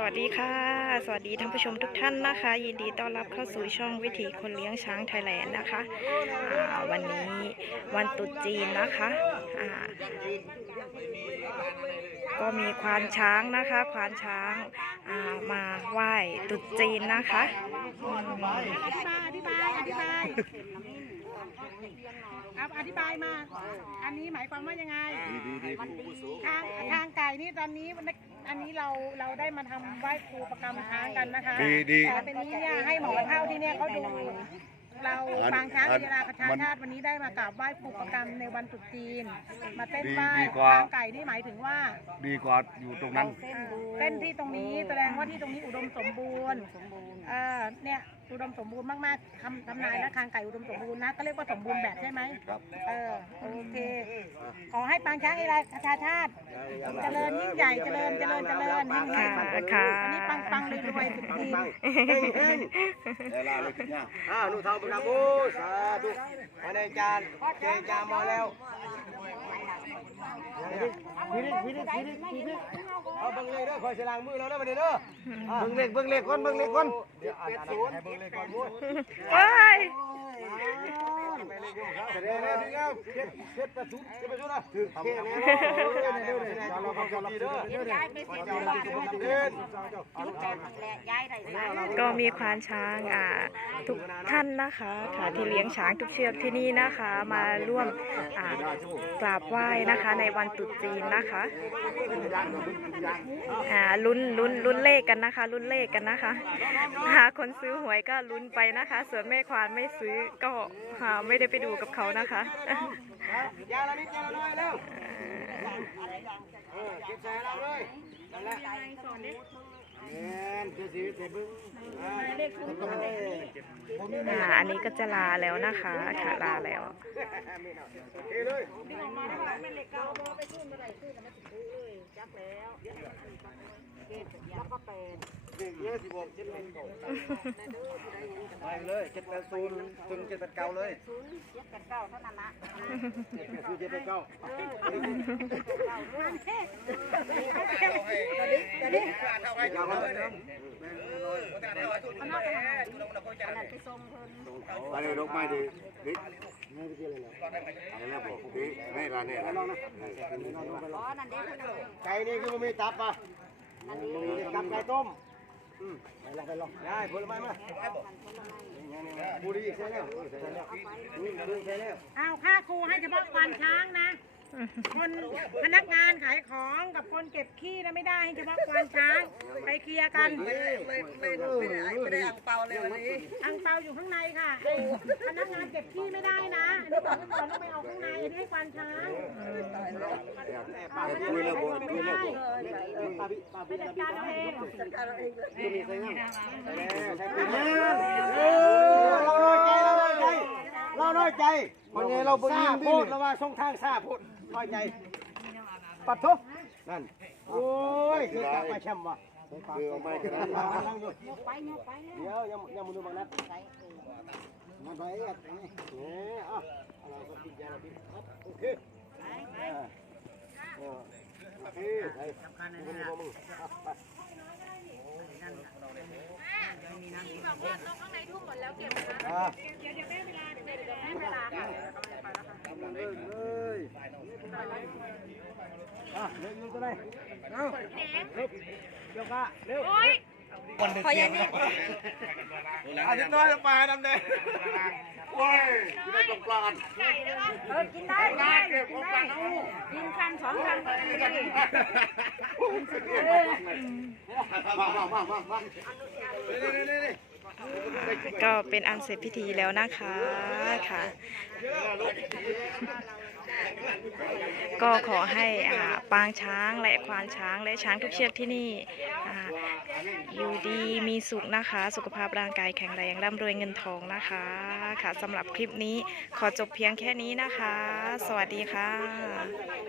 สวัสดีค่ะ สวัสดีท่านผู้ชมทุกท่านนะคะ ยินดีต้อนรับเข้าสู่ช่องวิถีคนเลี้ยงช้างไทยแลนด์นะคะอ่าวันนี้วันตรุษจีนนะคะอ่าก็มีควานช้างนะคะ ควานช้างอ่ามาไหว้ตรุษจีนนะคะอืมอธิบายอธิบายอธิบายครับอธิบายมา อันนี้หมายความว่ายังไงทางทา งไก่นี่ตอนนี้อันนี้เราเราได้มาทำไหว้ครูประกรรมช้างกันนะคะดีดี แต่เป็นนี้เนี่ยให้หมอเท่าที่เนี่ยเขาดูเราปางช้างเวลาประชาชาติวันนี้ได้มากราบไหว้ครูประกรรมในวันตรุษจีน มาเต้นไหว้ดีกว่า ทางไก่นี่หมายถึงว่า ดีกว่าอยู่ตรงนั้น เส้นที่ตรงนี้แสดงว่าที่ตรงนี้อุดมสมบูรณ์เออเนี่ย อุดมสมบูรณ์มากๆทำทำนายและคางไก่อุดมสมบูรณ์นะก็เรียกว่าสมบูรณ์แบบใช่ไหมครับเออโอเค ขอให้ปางช้างเอราประชาชาติ เจริญยิ่งใหญ่เจริญเจริญเจริญยิ่งใหญ่ค่ะค่ะอันนี้ปังปังๆรวยๆสุดทีเวลาเลยกินยาอ้าวหนูเท่าบุญนาบูสาธุมาในจานเจจานมาแล้ว วิริวิริวิริวิริเอาเบิ่งเลขเด้อคอยสลางมือแล้วเด้อบัดนี้เด้อเบิ่งเลขเบิ่งเลขก่อนเบิ่งเลขก่อนเดี๋ยวเป็ดศูนย์เบิ่งเลขก่อนมุ้ยเฮ้ย แสดงแล้วดีงามเจ็ดเจ็ดเป็ดศูนย์เจ็ดเป็ดศูนย์นะถือแค่นี้เด้อเด้อเด้อเราเข้าใจเด้อเด้อเด้อเด้ก็มีควานช้างอ่าทุกท่านนะคะค่ะที่เลี้ยงช้างทุกเชือกที่นี่นะคะ มาร่วมอ่ากราบไหว้นะคะ ในวันตรุษจีนนะคะอ่าลุ้นลุ้นลุ้นเลขกันนะคะลุ้นเลขกันนะคะหาคนซื้อหวยก็ลุ้นไปนะคะ ส่วนแม่ควานไม่ซื้อก็หาไม่ได้ไปดูกับเขานะคะ ยาละนิดยาละน้อยแล้วเออเก็บใส่เราเลยนั่นแหละแม่นเดี๋ยวสิเดี๋ยวเบิ่งอ่าเลขศูนย์อ่าอันนี้ก็จะลาแล้วนะคะค่ะลาแล้วเฮ้เลยเด็กเยอะสิบหกเจ็ดแปดเก้าไปเลยเจ็ดแปดศูนย์ถึงเจ็ดแปดเก้าเลยเจ็ดแปดเก้าเท่านั้นละเจ็ดแปดศูนย์เจ็ดแปดเก้า ไปเลยดอกไม้ดีดิอะไรนะบอกดิไม่ร้านเนี่ยไก่นี่คือมีตับป่ะมีตับไก่ต้มไปลองไปลองได้ผลไม้มาบุรีใช่แล้วใช่แล้วบุรีใช่แล้วอ้าวค่าครูให้เฉพาะวานช้างนะ คนพนักงานขายของกับคนเก็บขี้นะไม่ได้ให้เฉพาะควานช้างไปเคลียร์กันไม่ได้ไม่ได้อังเปาเลยวันนี้อังเปาอยู่ข้างในค่ะพนักงานเก็บขี้ไม่ได้นะอันนี้บอกก่อนต้องไปเอาข้างในอันนี้ให้ควานช้างเอาพนักคุยงาแล้วนบอกคุยแล้วบอกปาบิปาไปจัดการเอาเองจะมีใครงั้นใช่แล้วใช่แล้เราน้อยใจเราน้อยใจเราน้อยใจคนนี้เราบึ้งพูดแล้วว่าช่องทางซาพูด น้อยใจปัดทุกนั่น โอ้ยคือจับมาแชมป์ว่ะคือเอาไม้กันนั้นนั่งอยู่เดี๋ยวยังยังมึงดูบางนัดมาไปอะนี่อะเราก็ติดยาเราติดโอเคโอเคไปสำคัญนะมึงมึงบอกว่าน้องข้างในทุ่มหมดแล้วเก็บนะอะเดี๋ยวเดี๋ยวได้เวลาเดี๋ยวเดี๋ยวได้เวลาค่ะเลยเลย อะเร็วๆตัวไหนเร็วเร็วเดี๋ยวค่ะเร็วขอยังนี่อันนี้น้อยปลาดำแดงว้ยได้ตรงกลาเออกินได้ได้กินได้กินคำสองคำก็ได้มามามามามาก็เป็นอันเสร็จพิธีแล้วนะคะค่ะ ก็ขอให้อ่าปางช้างและควานช้างและช้างทุกเชือกที่นี่ออยู่ดีมีสุขนะคะ สุขภาพร่างกายแข็งแรงร่ำรวยเงินทองนะคะค่ะสำหรับคลิปนี้ขอจบเพียงแค่นี้นะคะ สวัสดีค่ะ